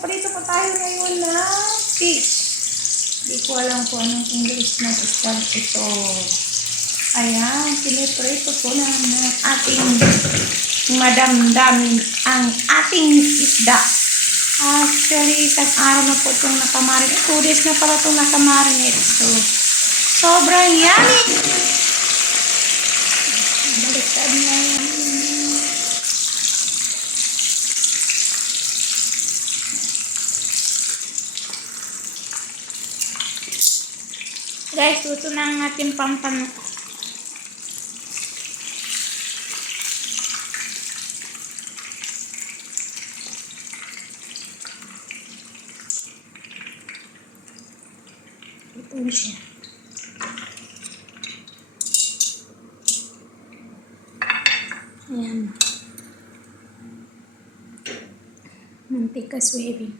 magprito pa tayo ngayon na fish. Hindi ko alam kung anong English na isda ito. Ayan, piniprito po na ng ating madamdamin ang ating isda. Actually, isang araw na po itong nakamarinate. 2 days na pala itong nakamarinate. So, sobrang yummy! Baliktad na yan. Guys, luto na ang ating pampan. Luto siya. Ayan. Mantika swimming.